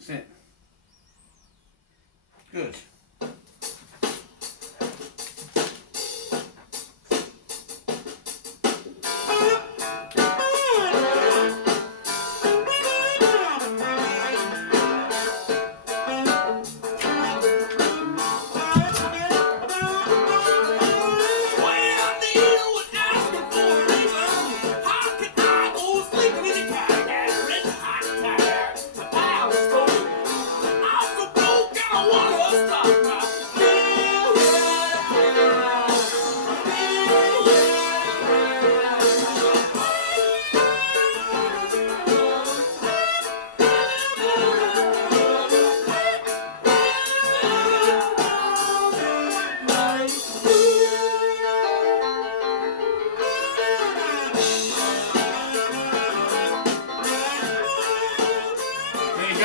That's it. Good.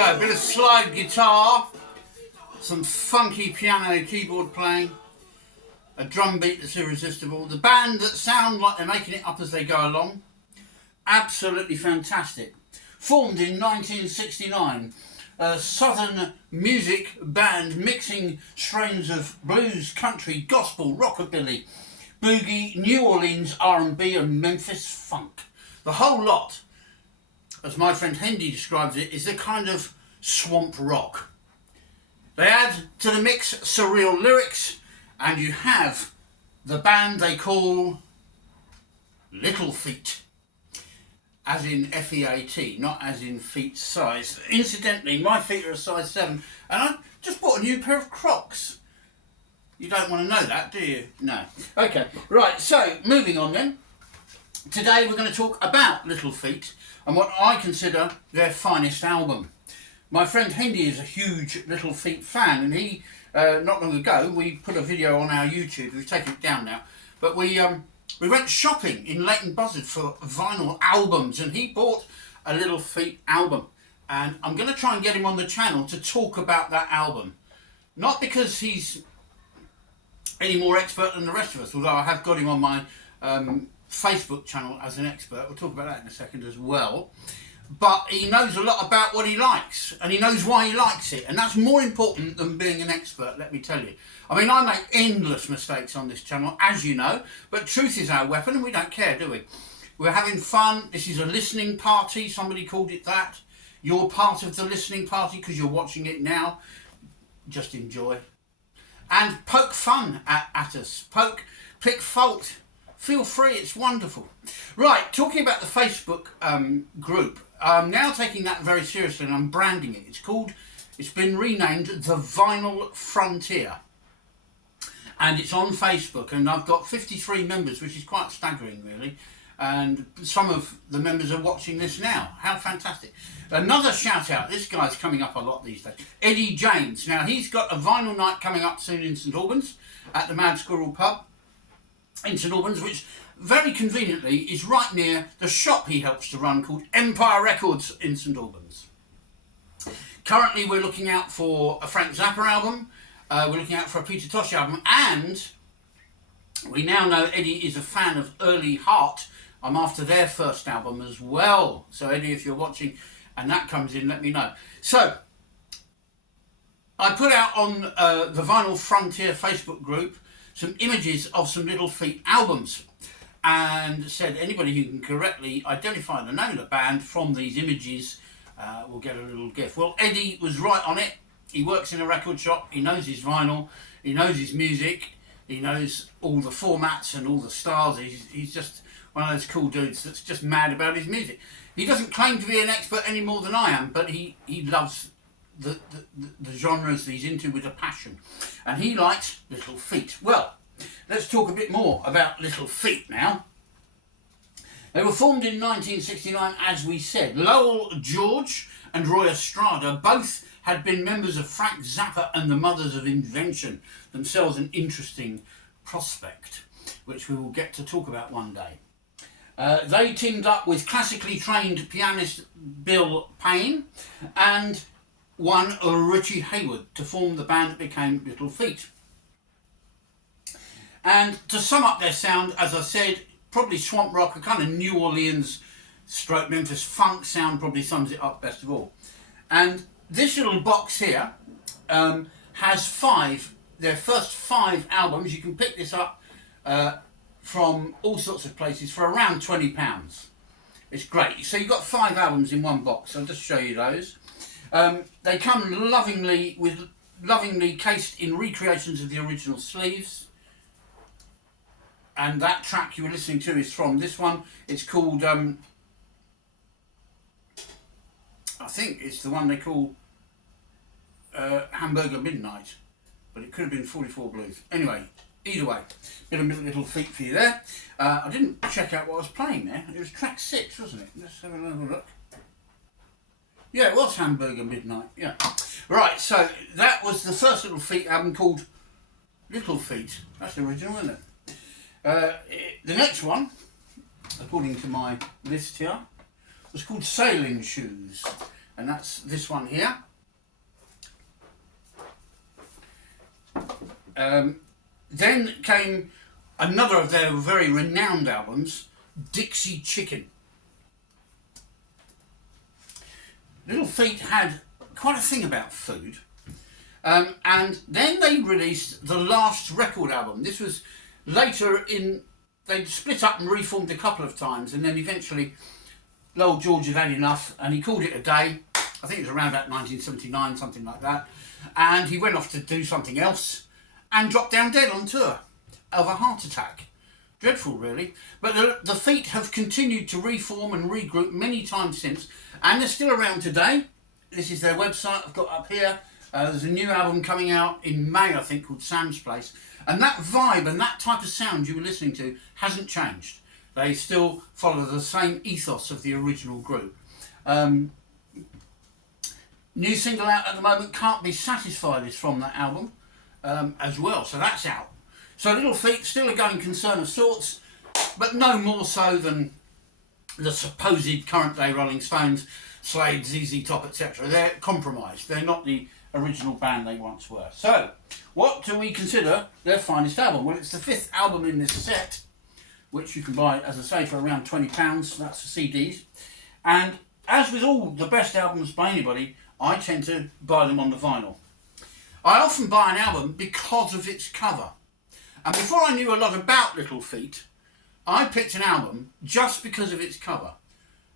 A bit of slide guitar, some funky piano keyboard playing, a drum beat that's irresistible, the band that sound like they're making it up as they go along. Absolutely fantastic. Formed in 1969, a southern music band mixing strains of blues, country, gospel, rockabilly, boogie, New Orleans R&B and Memphis funk. The whole lot, as my friend Hendy describes it, is a kind of swamp rock. They add to the mix surreal lyrics, and you have the band they call Little Feat, as in FEAT, not as in feet size. Incidentally, my feet are a size 7, and I just bought a new pair of Crocs. You don't want to know that, do you? No. Okay, right, so moving on then. Today we're going to talk about Little Feat and what I consider their finest album. My friend Hendy is a huge Little Feat fan, and he, not long ago, we put a video on our YouTube. We've taken it down now, but we went shopping in Leighton Buzzard for vinyl albums, and he bought a Little Feat album, and I'm going to try and get him on the channel to talk about that album. Not because he's any more expert than the rest of us, although I have got him on my Facebook channel as an expert. We'll talk about that in a second as well. But he knows a lot about what he likes, and he knows why he likes it, and that's more important than being an expert, let me tell you. I mean, I make endless mistakes on this channel, as you know, but truth is our weapon, and we don't care, do we? We're having fun. This is a listening party. Somebody called it that. You're part of the listening party because you're watching it now. Just enjoy. And poke fun at us. Pick fault. Feel free, it's wonderful. Right, talking about the Facebook group, I'm now taking that very seriously and I'm branding it. It's been renamed The Vinyl Frontier. And it's on Facebook, and I've got 53 members, which is quite staggering really. And some of the members are watching this now. How fantastic. Another shout out, this guy's coming up a lot these days. Eddie James. Now he's got a vinyl night coming up soon in St Albans at the Mad Squirrel Pub in St Albans, which very conveniently is right near the shop he helps to run called Empire Records in St Albans. Currently we're looking out for a Frank Zappa album, we're looking out for a Peter Tosh album, and we now know Eddie is a fan of Early Heart. I'm after their first album as well. So Eddie, if you're watching and that comes in, let me know. So I put out on the Vinyl Frontier Facebook group some images of some Little Feat albums, and said anybody who can correctly identify the name of the band from these images will get a little gift. Well, Eddie was right on it. He works in a record shop, he knows his vinyl, he knows his music, he knows all the formats and all the styles. He's just one of those cool dudes that's just mad about his music. He doesn't claim to be an expert any more than I am, but he loves the genres that he's into with a passion, and he likes Little Feat. Well, let's talk a bit more about Little Feat now. They were formed in 1969, as we said. Lowell George and Roy Estrada both had been members of Frank Zappa and the Mothers of Invention, themselves an interesting prospect, which we will get to talk about one day. They teamed up with classically trained pianist Bill Payne and one Richie Hayward to form the band that became Little Feat. And to sum up their sound, as I said, probably swamp rock, a kind of New Orleans stroke Memphis funk sound probably sums it up best of all. And this little box here has their first 5 albums. You can pick this up from all sorts of places for around £20. It's great. So you've got 5 albums in one box. I'll just show you those. They come lovingly cased in recreations of the original sleeves. And that track you were listening to is from this one. It's called, I think it's the one they call Hamburger Midnight, but it could have been 44 Blues. Anyway, either way, bit of a little feat for you there. I didn't check out what I was playing there. It was track 6, wasn't it? Let's have a little look. Yeah, it was Hamburger Midnight, yeah. Right, so that was the first Little Feat album called Little Feat. That's the original, isn't it? The next one, according to my list here, was called Sailing Shoes, and that's this one here. Then came another of their very renowned albums, Dixie Chicken. Little Feat had quite a thing about food, and then they released the last record album. This was later they'd split up and reformed a couple of times, and then eventually Lowell George had had enough and he called it a day. I think it was around about 1979, something like that, and he went off to do something else and dropped down dead on tour of a heart attack. Dreadful, really. But the Feat have continued to reform and regroup many times since, and they're still around today. This is their website I've got up here. There's a new album coming out in May, I think, called Sam's Place. And that vibe and that type of sound you were listening to hasn't changed. They still follow the same ethos of the original group. New single out at the moment, Can't Be Satisfied, is from that album as well. So that's out. So Little Feat, still a going concern of sorts, but no more so than the supposed current day Rolling Stones, Slade, ZZ Top, etc. They're compromised. They're not the original band they once were. So, what do we consider their finest album? Well, it's the 5th album in this set, which you can buy, as I say, for around £20. That's for CDs. And as with all the best albums by anybody, I tend to buy them on the vinyl. I often buy an album because of its cover. And before I knew a lot about Little Feat, I picked an album just because of its cover,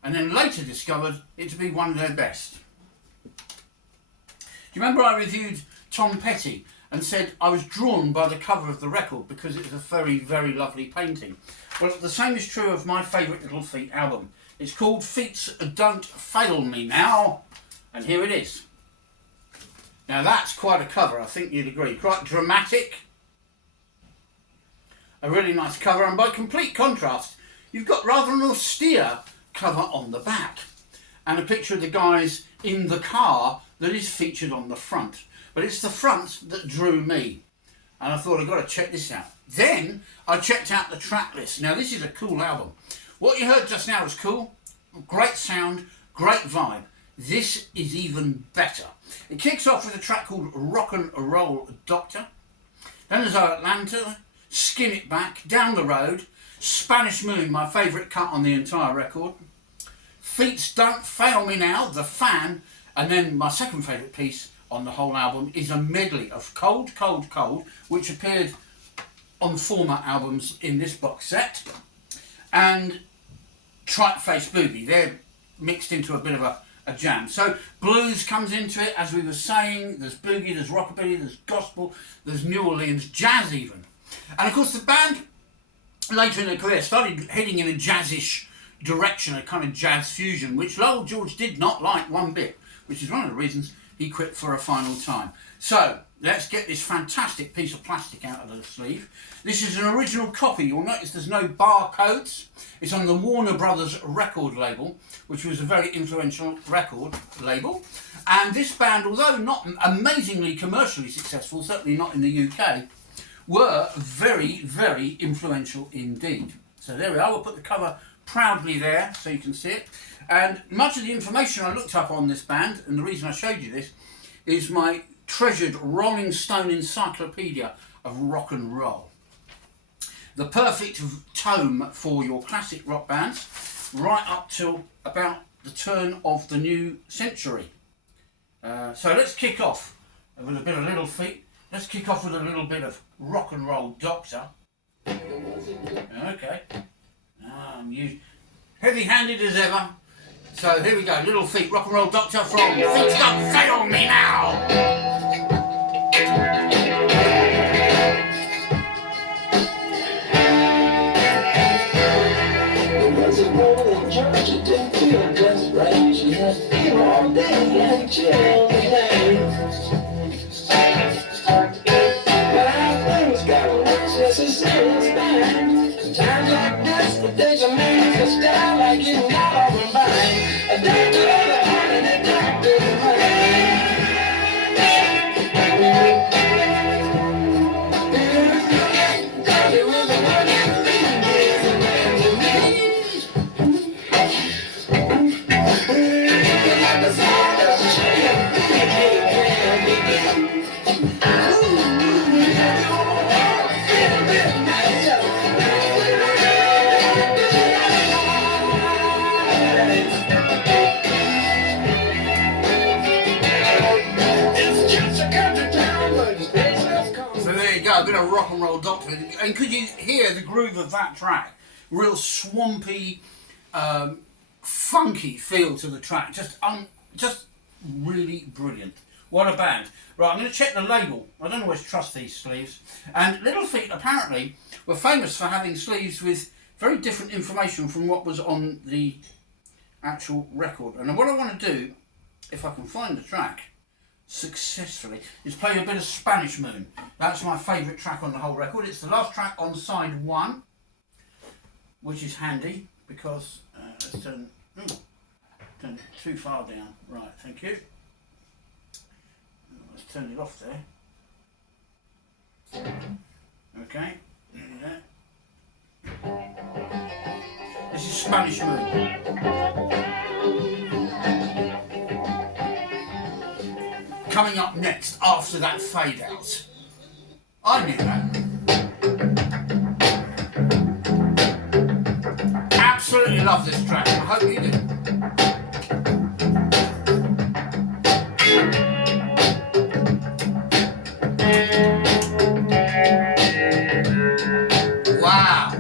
and then later discovered it to be one of their best. Do you remember I reviewed Tom Petty and said I was drawn by the cover of the record because it was a very, very lovely painting? Well, the same is true of my favourite Little Feat album. It's called Feats Don't Fail Me Now, and here it is. Now that's quite a cover, I think you'd agree. Quite dramatic. A really nice cover, and by complete contrast, you've got rather an austere cover on the back, and a picture of the guys in the car that is featured on the front. But it's the front that drew me, and I thought I've got to check this out. Then I checked out the track list. Now this is a cool album. What you heard just now was cool, great sound, great vibe. This is even better. It kicks off with a track called Rock and Roll Doctor. Then there's Atlanta, Skin It Back, Down the Road, Spanish Moon, my favourite cut on the entire record, Feats Don't Fail Me Now, The Fan, and then my second favourite piece on the whole album is a medley of Cold, Cold, Cold, which appeared on former albums in this box set, and Tripe Face Boogie. They're mixed into a bit of a jam. So blues comes into it, as we were saying. There's boogie, there's rockabilly, there's gospel, there's New Orleans jazz even. And of course the band later in their career started heading in a jazzish direction, a kind of jazz fusion, which Lowell George did not like one bit, which is one of the reasons he quit for a final time. So let's get this fantastic piece of plastic out of the sleeve. This is an original copy. You'll notice there's no barcodes. It's on the Warner Brothers record label, which was a very influential record label. And this band, although not amazingly commercially successful, certainly not in the UK, were very, very influential indeed. So there we are. We'll put the cover proudly there so you can see it. And much of the information I looked up on this band, and the reason I showed you this, is my treasured Rolling Stone encyclopedia of rock and roll. The perfect tome for your classic rock bands, right up till about the turn of the new century. So let's kick off with a bit of Little Feat. Let's kick off with a little bit of Rock and Roll Doctor. Okay. I'm heavy-handed as ever. So here we go, Little Feat, Rock and Roll Doctor from Feats Don't Fail Me Now. She didn't feel just right. She had fever all day and chill the night. But things got worse, yes, it's fine. Times like this, the days are made to style like you're not on the vine. A day to the heart and a dark to the mind. Cause it was a wonderful thing, yes, and then to me. So there you go, a bit of Rock and Roll Doctor. And could you hear the groove of that track? Real swampy, funky feel to the track. Just really brilliant. What a band. Right, I'm going to check the label. I don't always trust these sleeves. And Little Feat apparently were famous for having sleeves with very different information from what was on the actual record. And what I want to do, if I can find the track successfully, is play a bit of Spanish Moon. That's my favourite track on the whole record. It's the last track on side 1, which is handy because let's turn it too far down. Right, thank you. Let's turn it off there. Okay, this is Spanish Moon. Coming up next after that fade out. I knew that. Absolutely love this track. I hope you do. Wow.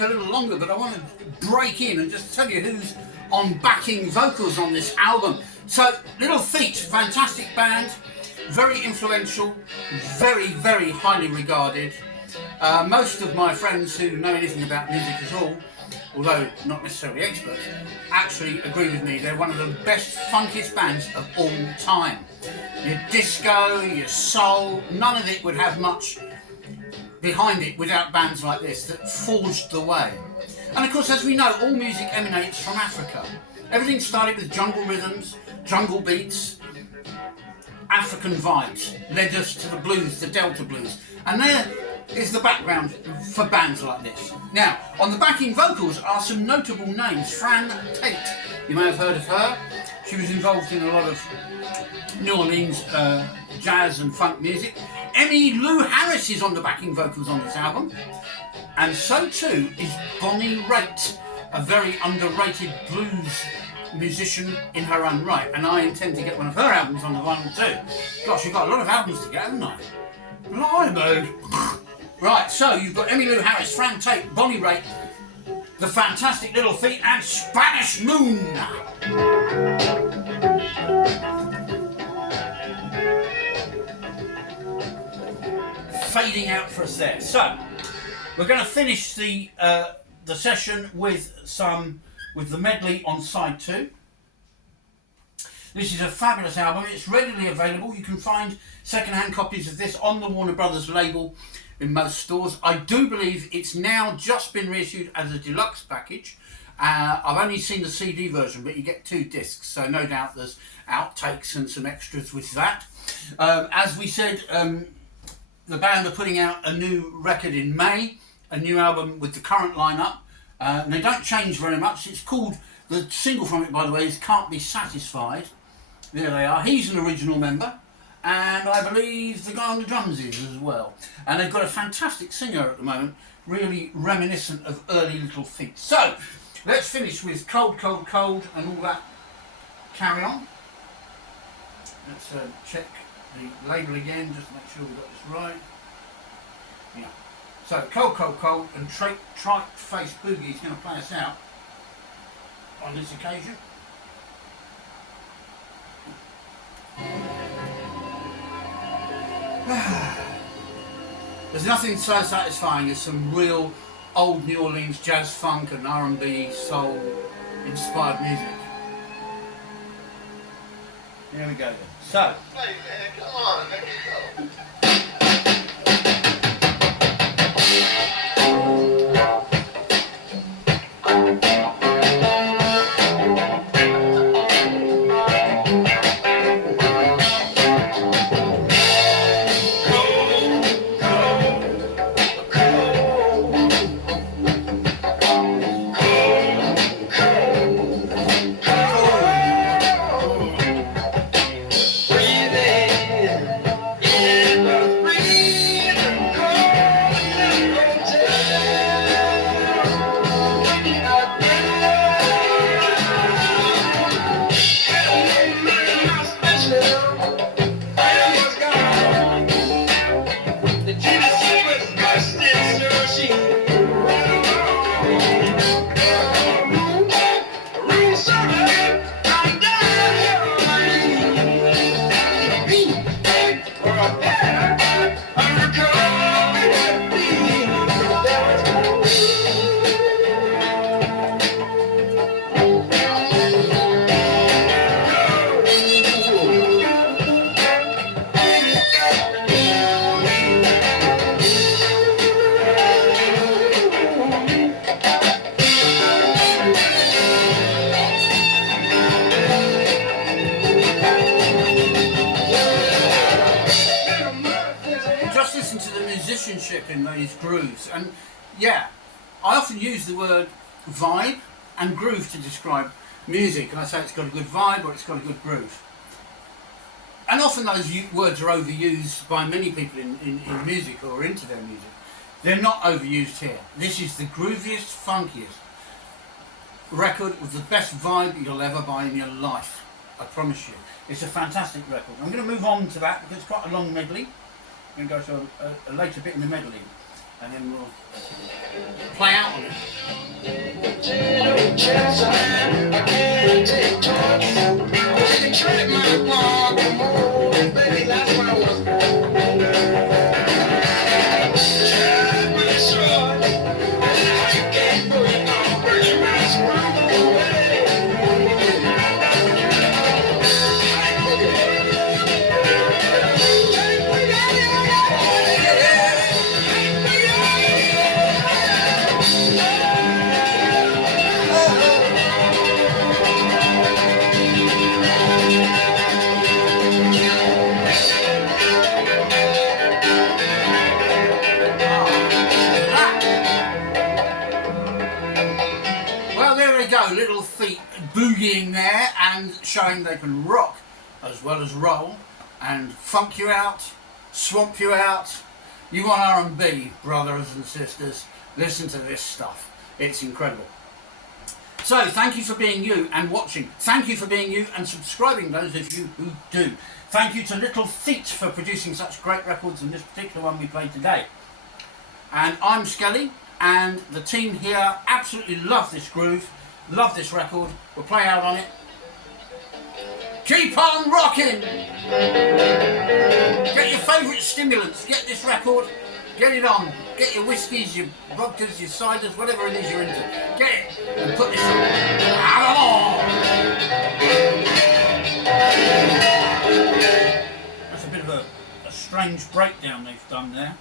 A little longer, but I want to break in and just tell you who's on backing vocals on this album. So Little Feat, fantastic band, very influential, very highly regarded. Most of my friends who know anything about music at all, although not necessarily experts, actually agree with me. They're one of the best, funkiest bands of all time. Your disco, your soul, none of it would have much behind it without bands like this that forged the way. And of course, as we know, all music emanates from Africa. Everything started with jungle rhythms, jungle beats, African vibes, led us to the blues, the Delta blues. And there is the background for bands like this. Now, on the backing vocals are some notable names. Fran Tate, you may have heard of her. She was involved in a lot of New Orleans jazz and funk music. EMMY Lou Harris is on the backing vocals on this album, and so too is Bonnie Raitt, a very underrated blues musician in her own right, and I intend to get one of her albums on the vinyl too. Gosh, you've got a lot of albums to get, haven't I? Blimey. Right, so you've got EMMY Lou Harris, Fran Tate, Bonnie Raitt, the fantastic Little Feat, and Spanish Moon. fading out for us there. So we're going to finish the session with the medley on side 2. This is a fabulous album. It's readily available. You can find second-hand copies of this on the Warner Brothers label in most stores. I do believe it's now just been reissued as a deluxe package. I've only seen the CD version, but you get 2 discs, so no doubt there's outtakes and some extras with that. As we said, the band are putting out a new record in May, a new album with the current lineup. They don't change very much. It's called, the single from it, by the way, is Can't Be Satisfied. There they are. He's an original member, and I believe the guy on the drums is as well. And they've got a fantastic singer at the moment, really reminiscent of early Little Feats. So let's finish with Cold, Cold, Cold and all that carry on. Let's check the label again, just to make sure we've got this right. Yeah. So Cold, Cold, Cold and Tripe Face Boogie is going to play us out on this occasion. There's nothing so satisfying as some real old New Orleans jazz funk and R&B soul inspired music. Here we go then. So, Hey man, come on, let me go. In these grooves, and yeah, I often use the word vibe and groove to describe music, and I say it's got a good vibe or it's got a good groove, and often those words are overused by many people in music or into their music. They're not overused here. This is the grooviest, funkiest record with the best vibe you'll ever buy in your life. I promise you. It's a fantastic record. I'm going to move on to that because it's quite a long medley. I'm going to go to a later bit in the medley, and then we'll play out on it. Little Feat boogieing there and showing they can rock as well as roll and funk you out, swamp you out. You want R&B, brothers and sisters, listen to this stuff. It's incredible. So thank you for being you and watching. Thank you for being you and subscribing, those of you who do. Thank you to Little Feat for producing such great records, and this particular one we played today. And I'm Skelly, and the team here absolutely love this groove. Love this record. We'll play out on it. Keep on rocking! Get your favourite stimulants. Get this record. Get it on. Get your whiskies, your vodkas, your ciders, whatever it is you're into. Get it and put this on. That's a bit of a strange breakdown they've done there.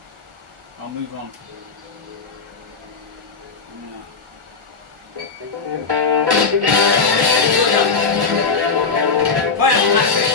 I'll move on. Play on that.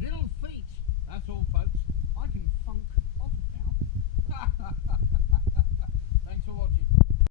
Little feat. That's all, folks.